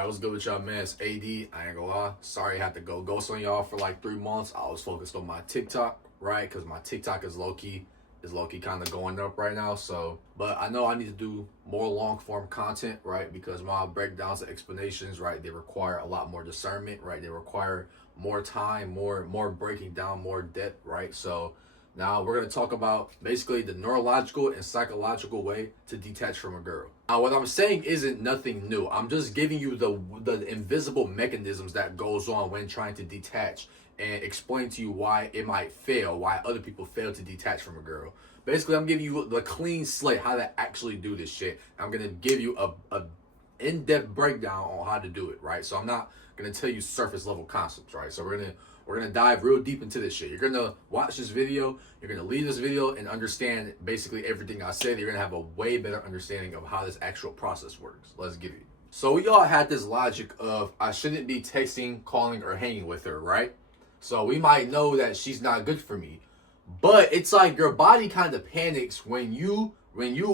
Alright, what's good with y'all, man? It's AD. I ain't gonna lie. Sorry I had to go ghost on y'all for like 3 months. I was focused on my TikTok, right? Because my TikTok is low-key kind of going up right now. So, but I know I need to do more long-form content, right? Because my breakdowns and explanations, right, they require a lot more discernment, right? They require more time, more breaking down, more depth, right? So now we're going to talk about basically the neurological and psychological way to detach from a girl. Now, what I'm saying isn't nothing new. I'm just giving you the invisible mechanisms that goes on when trying to detach and explain to you why it might fail, why other people fail to detach from a girl. Basically, I'm giving you the clean slate, how to actually do this shit. I'm going to give you a in-depth breakdown on how to do it, right? So I'm not going to tell you surface level concepts, right? So we're gonna dive real deep into this shit. You're gonna watch this video, you're gonna leave this video and understand basically everything I said. You're gonna have a way better understanding of how this actual process works. Let's get it. So we all had this logic of I shouldn't be texting, calling, or hanging with her, right? So we might know that she's not good for me. But it's like your body kind of panics when you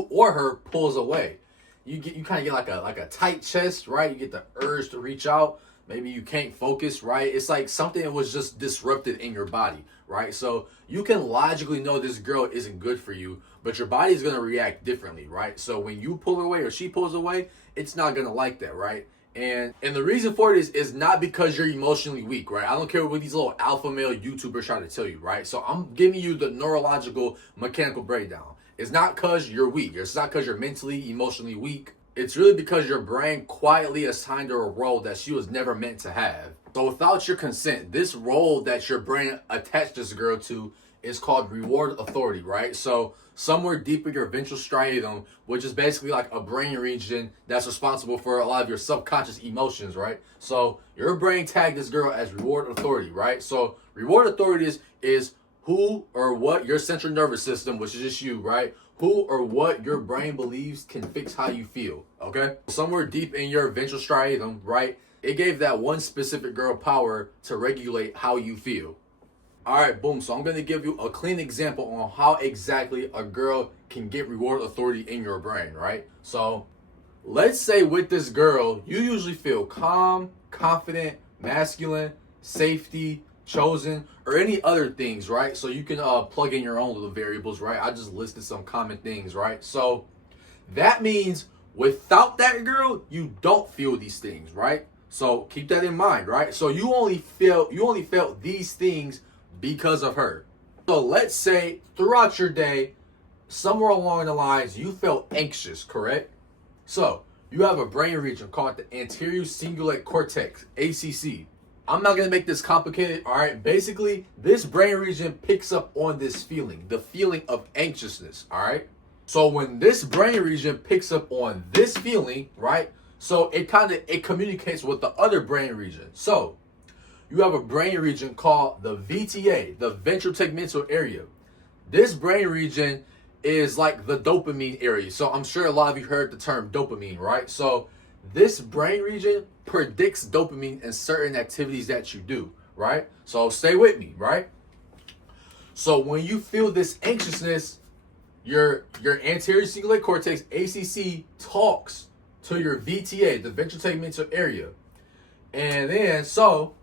or her pulls away. You kind of get like a tight chest, right? You get the urge to reach out. Maybe you can't focus, right? It's like something was just disrupted in your body, right? So you can logically know this girl isn't good for you, but your body is going to react differently, right? So when you pull away or she pulls away, it's not going to like that, right? And the reason for it is not because you're emotionally weak, right? I don't care what these little alpha male YouTubers try to tell you, right? So I'm giving you the neurological mechanical breakdown. It's not because you're weak. It's not because you're mentally, emotionally weak. It's really because your brain quietly assigned her a role that she was never meant to have. So without your consent, this role that your brain attached this girl to is called reward authority, right? So somewhere deep in your ventral striatum, which is basically like a brain region that's responsible for a lot of your subconscious emotions, right? So your brain tagged this girl as reward authority, right? So reward authority is who or what your central nervous system, which is just you, right? Who or what your brain believes can fix how you feel, okay? Somewhere deep in your ventral striatum, right? It gave that one specific girl power to regulate how you feel. All right, boom. So I'm going to give you a clean example on how exactly a girl can get reward authority in your brain, right? So let's say with this girl, you usually feel calm, confident, masculine, safety, chosen, or any other things, right? So you can plug in your own little variables, right? I just listed some common things, right? So that means without that girl, you don't feel these things, right? So keep that in mind, right? So you only felt these things because of her. So let's say throughout your day, somewhere along the lines, you felt anxious, correct? So you have a brain region called the anterior cingulate cortex, ACC. I'm not going to make this complicated, all right? Basically, this brain region picks up on this feeling, the feeling of anxiousness, all right? So when this brain region picks up on this feeling, right? So it communicates with the other brain region. So you have a brain region called the VTA, the ventral tegmental area. This brain region is like the dopamine area. So I'm sure a lot of you heard the term dopamine, right? So this brain region predicts dopamine in certain activities that you do, right? So stay with me, right? So when you feel this anxiousness, your anterior cingulate cortex, ACC, talks to your VTA, the ventral tegmental area. And then, so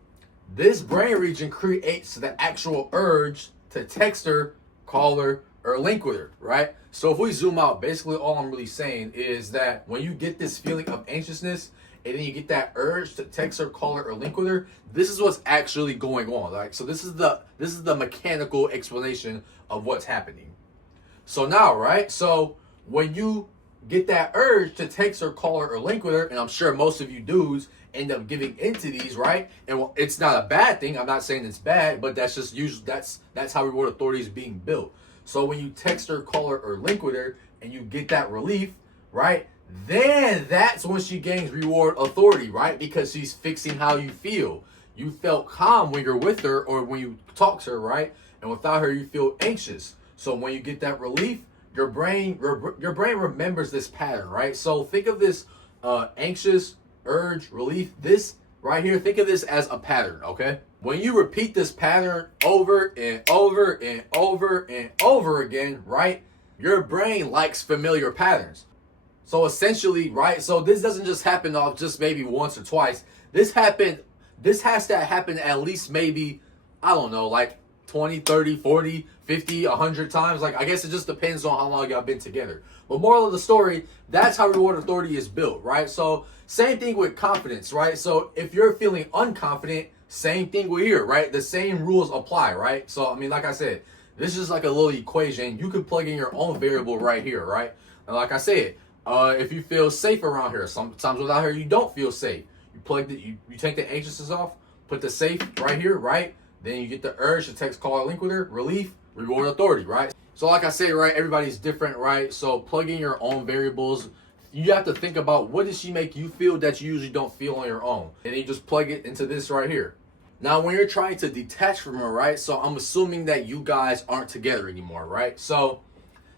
this brain region creates the actual urge to text her, call her, or link with her, right? So if we zoom out, basically all I'm really saying is that when you get this feeling of anxiousness and then you get that urge to text her, call her, or link with her, this is what's actually going on, right? So this is the mechanical explanation of what's happening. So now, right? So when you get that urge to text her, call her, or link with her, and I'm sure most of you dudes end up giving into these, right? And well, it's not a bad thing. I'm not saying it's bad, but that's just usually that's how reward authority is being built. So when you text her, call her, or link with her, and you get that relief, right? Then that's when she gains reward authority, right? Because she's fixing how you feel. You felt calm when you're with her or when you talk to her, right? And without her, you feel anxious. So when you get that relief, your brain remembers this pattern, right? So think of this anxious, urge, relief, this right here, think of this as a pattern, okay? When you repeat this pattern over and over and over and over again, right? Your brain likes familiar patterns. So essentially, right? So this doesn't just happen off just maybe once or twice. This has to happen at least maybe, I don't know, like 20, 30, 40, 50, 100 times. Like, I guess it just depends on how long y'all been together. But moral of the story, that's how reward authority is built, right? So same thing with confidence, right? So if you're feeling unconfident, same thing with here, right? The same rules apply, right? So, I mean, like I said, this is like a little equation. You can plug in your own variable right here, right? And like I said, if you feel safe around here, sometimes without here you don't feel safe. You take the anxiousness off, put the safe right here, right? Then you get the urge to text, call, or link with her, relief, reward authority, right? So like I say, right, everybody's different, right? So plug in your own variables. You have to think about, what does she make you feel that you usually don't feel on your own? And then you just plug it into this right here. Now, when you're trying to detach from her, right? So I'm assuming that you guys aren't together anymore, right? So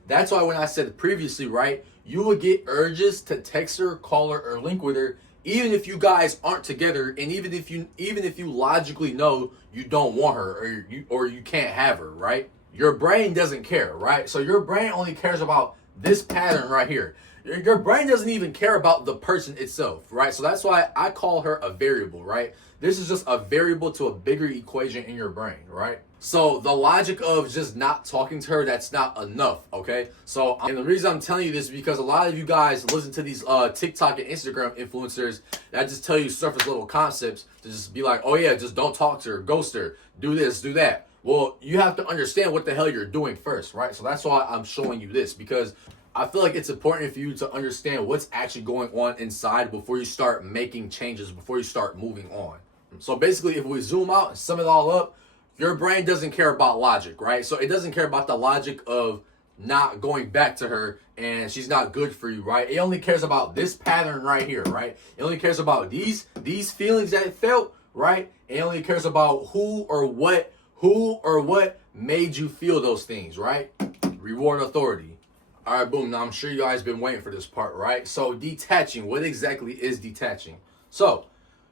that's why when I said previously, right, you would get urges to text her, call her, or link with her, even if you guys aren't together, and even if you logically know you don't want her, or you can't have her, right? Your brain doesn't care, right? So your brain only cares about this pattern right here. Your brain doesn't even care about the person itself, right? So that's why I call her a variable, right? This is just a variable to a bigger equation in your brain, right? So the logic of just not talking to her, that's not enough, okay? So, and the reason I'm telling you this is because a lot of you guys listen to these TikTok and Instagram influencers that just tell you surface level concepts to just be like, oh yeah, just don't talk to her, ghost her, do this, do that. Well, you have to understand what the hell you're doing first, right? So that's why I'm showing you this, because I feel like it's important for you to understand what's actually going on inside before you start making changes, before you start moving on. So basically, if we zoom out and sum it all up, your brain doesn't care about logic, right? So it doesn't care about the logic of not going back to her and she's not good for you, right? It only cares about this pattern right here, right? It only cares about these feelings that it felt, right? It only cares about who or what made you feel those things, right? Reward authority. All right, boom. Now I'm sure you guys been waiting for this part, right? So detaching, what exactly is detaching? So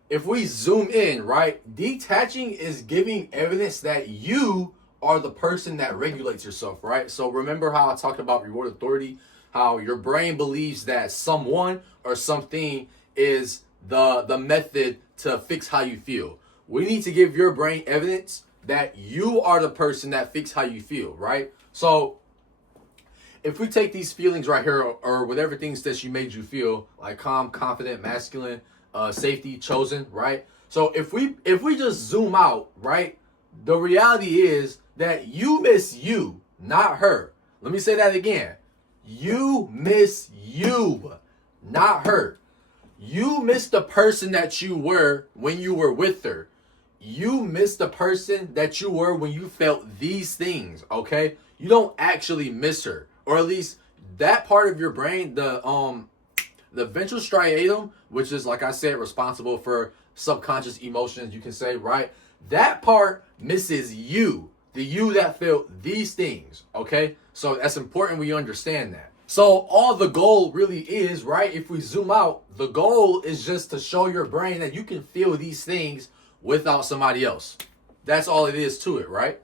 if we zoom in, right, detaching is giving evidence that you are the person that regulates yourself, right? So remember how I talked about reward authority, how your brain believes that someone or something is the method to fix how you feel. We need to give your brain evidence that you are the person that fixes how you feel, right? So if we take these feelings right here, or whatever things that you made you feel, like calm, confident, masculine, safety, chosen, right? So if we just zoom out, right, the reality is that you miss you, not her. Let me say that again. You miss you, not her. You miss the person that you were when you were with her. You miss the person that you were when you felt these things, okay? You don't actually miss her. Or at least that part of your brain, the ventral striatum, which is, like I said, responsible for subconscious emotions, you can say, right? That part misses you, the you that felt these things, okay? So that's important we understand that. So all the goal really is, right, if we zoom out, the goal is just to show your brain that you can feel these things without somebody else. That's all it is to it, right?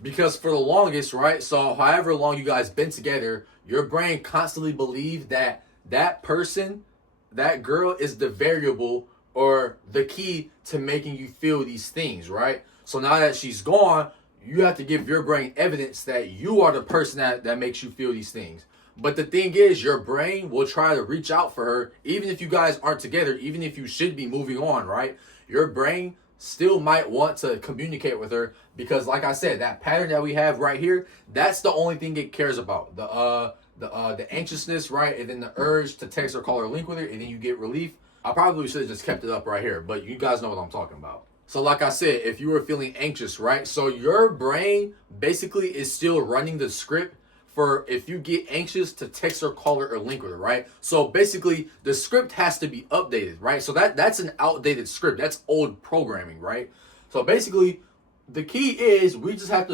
Because for the longest, right, so however long you guys been together, your brain constantly believed that that person, that girl is the variable or the key to making you feel these things, right? So now that she's gone, you have to give your brain evidence that you are the person that makes you feel these things. But the thing is, your brain will try to reach out for her, even if you guys aren't together, even if you should be moving on, right? Your brain still might want to communicate with her because, like I said, that pattern that we have right here, that's the only thing it cares about. The anxiousness, right? And then the urge to text or call or link with her, and then you get relief. I probably should have just kept it up right here, but you guys know what I'm talking about. So like I said, if you were feeling anxious, right? So your brain basically is still running the script for if you get anxious to text or call her or link with her, right? So basically the script has to be updated, right? So that's an outdated script. That's old programming, right? So basically the key is we have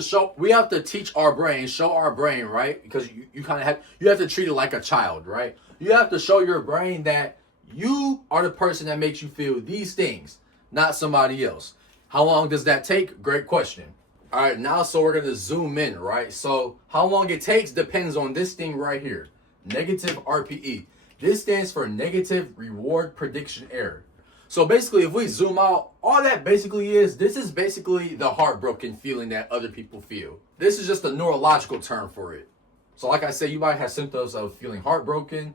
to teach our brain, show our brain, right? Because you have to treat it like a child, right? You have to show your brain that you are the person that makes you feel these things, not somebody else. How long does that take? Great question. All right, now so we're going to zoom in, right? So how long it takes depends on this thing right here, negative RPE. This stands for negative reward prediction error. So basically, if we zoom out, all that basically is, this is basically the heartbroken feeling that other people feel. This is just a neurological term for it. So like I said, you might have symptoms of feeling heartbroken.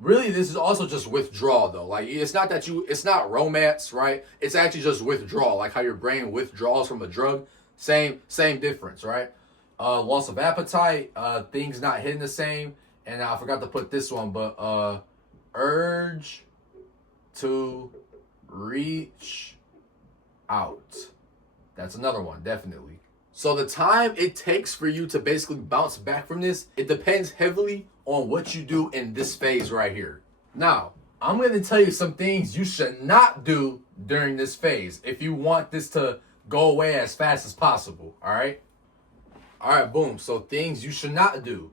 Really, this is also just withdrawal though. Like it's not romance, right? It's actually just withdrawal, like how your brain withdraws from a drug. Same difference, right? Loss of appetite, things not hitting the same. And I forgot to put this one, but urge to reach out. That's another one, definitely. So the time it takes for you to basically bounce back from this, it depends heavily on what you do in this phase right here. Now, I'm going to tell you some things you should not do during this phase if you want this to go away as fast as possible, all right? All right, boom. So things you should not do.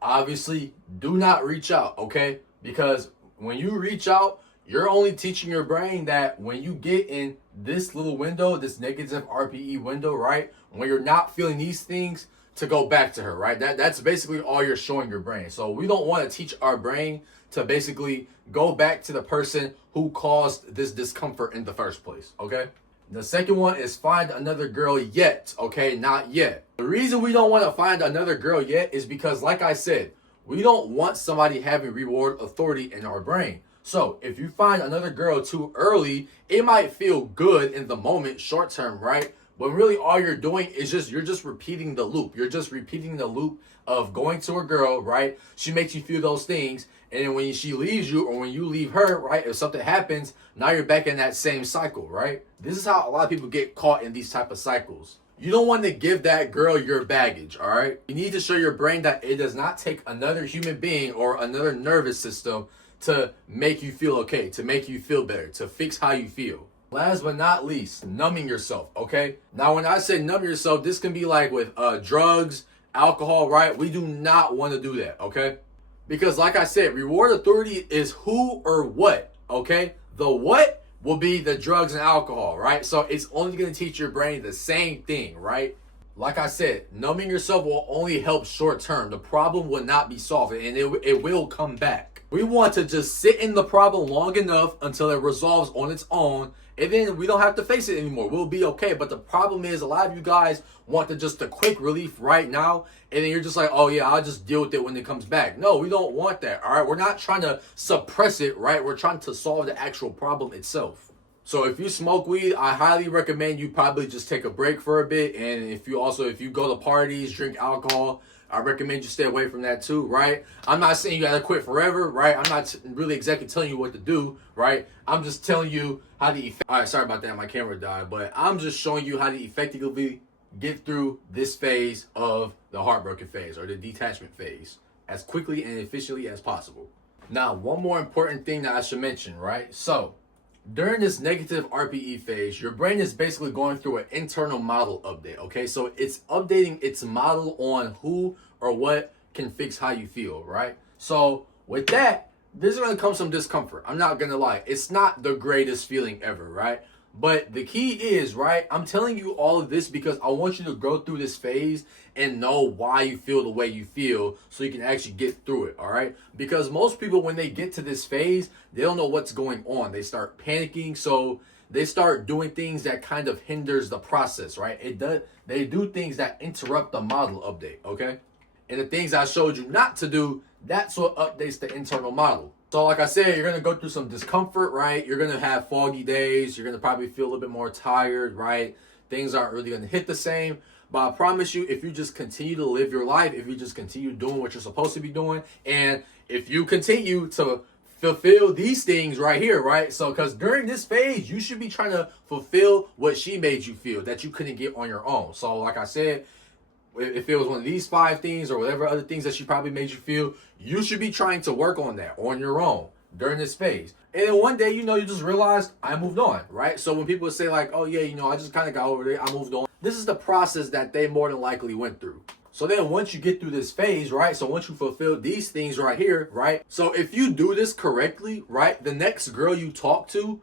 Obviously, do not reach out, okay? Because when you reach out, you're only teaching your brain that when you get in this little window, this negative RPE window, right? When you're not feeling these things, to go back to her, right? That's basically all you're showing your brain. So we don't want to teach our brain to basically go back to the person who caused this discomfort in the first place, okay? The second one is find another girl yet, okay? Not yet. The reason we don't want to find another girl yet is because, like I said, we don't want somebody having reward authority in our brain. So if you find another girl too early, it might feel good in the moment, short term, right? But really all you're doing is you're just repeating the loop. You're just repeating the loop of going to a girl, right? She makes you feel those things. And then when she leaves you or when you leave her, right? If something happens, now you're back in that same cycle, right? This is how a lot of people get caught in these type of cycles. You don't want to give that girl your baggage, all right? You need to show your brain that it does not take another human being or another nervous system to make you feel okay, to make you feel better, to fix how you feel. Last but not least, numbing yourself, okay? Now, when I say numb yourself, this can be like with drugs, alcohol, right? We do not want to do that, okay? Because like I said, reward authority is who or what, okay? The what will be the drugs and alcohol, right? So it's only going to teach your brain the same thing, right? Like I said, numbing yourself will only help short term. The problem will not be solved and it will come back. We want to just sit in the problem long enough until it resolves on its own, and then we don't have to face it anymore. We'll be okay. But the problem is a lot of you guys want just a quick relief right now, and then you're just like, oh yeah, I'll just deal with it when it comes back. No, we don't want that, all right? We're not trying to suppress it, right? We're trying to solve the actual problem itself. So if you smoke weed, I highly recommend you probably just take a break for a bit. And if you go to parties, drink alcohol, I recommend you stay away from that too, right? I'm not saying you gotta quit forever, right? I'm not really exactly telling you what to do, right? I'm just telling you how to all right, sorry about that, my camera died, but I'm just showing you how to effectively get through this phase of the heartbroken phase or the detachment phase as quickly and efficiently as possible. Now, one more important thing that I should mention, right? So, during this negative RPE phase, your brain is basically going through an internal model update, okay? So it's updating its model on who or what can fix how you feel, right? So with that, there's going to come some discomfort. I'm not going to lie. It's not the greatest feeling ever, right? But the key is, right, I'm telling you all of this because I want you to go through this phase and know why you feel the way you feel so you can actually get through it, all right? Because most people, when they get to this phase, they don't know what's going on. They start panicking, so they start doing things that kind of hinders the process, right? They do things that interrupt the model update, okay? And the things I showed you not to do, that's what updates the internal model. So like I said, you're going to go through some discomfort, right? You're going to have foggy days. You're going to probably feel a little bit more tired, right? Things aren't really going to hit the same. But I promise you, if you just continue to live your life, if you just continue doing what you're supposed to be doing, and if you continue to fulfill these things right here, right? So because during this phase, you should be trying to fulfill what she made you feel that you couldn't get on your own. So like I said, if it was one of these 5 things or whatever other things that she probably made you feel, you should be trying to work on that on your own during this phase. And then one day, you just realized I moved on, right? So when people say like, oh yeah, I just kind of got over it, I moved on. This is the process that they more than likely went through. So then once you get through this phase, right? So once you fulfill these things right here, right? So if you do this correctly, right? The next girl you talk to,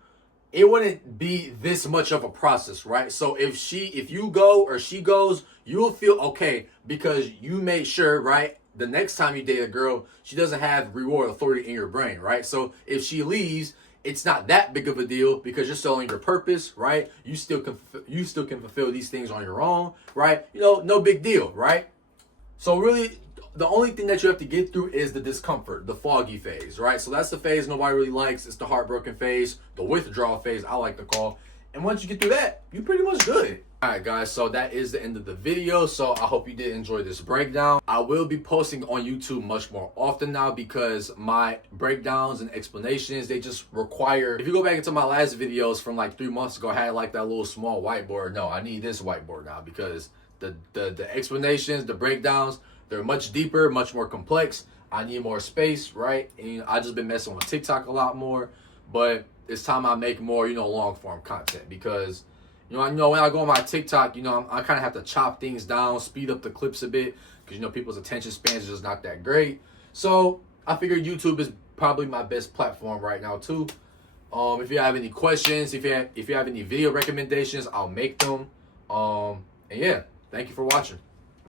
it wouldn't be this much of a process, right? So if you go or she goes, you'll feel okay because you made sure, right, the next time you date a girl, she doesn't have reward authority in your brain, right? So if she leaves, it's not that big of a deal because you're still on your purpose, right? You still can fulfill these things on your own, right? You know, no big deal, right? So really, the only thing that you have to get through is the discomfort, the foggy phase, right? So that's the phase nobody really likes. It's the heartbroken phase, the withdrawal phase, I like to call. And once you get through that, you're pretty much good. All right, guys, so that is the end of the video. So I hope you did enjoy this breakdown. I will be posting on YouTube much more often now because my breakdowns and explanations, they just require, if you go back into my last videos from like 3 months ago, I had like that little small whiteboard. No, I need this whiteboard now because the explanations, the breakdowns, they're much deeper, much more complex. I need more space, right? And I just been messing with TikTok a lot more, but it's time I make more, long form content because, I know when I go on my TikTok, I kind of have to chop things down, speed up the clips a bit because, people's attention spans are just not that great. So I figured YouTube is probably my best platform right now too. If you have any questions, if you have any video recommendations, I'll make them. And yeah, thank you for watching.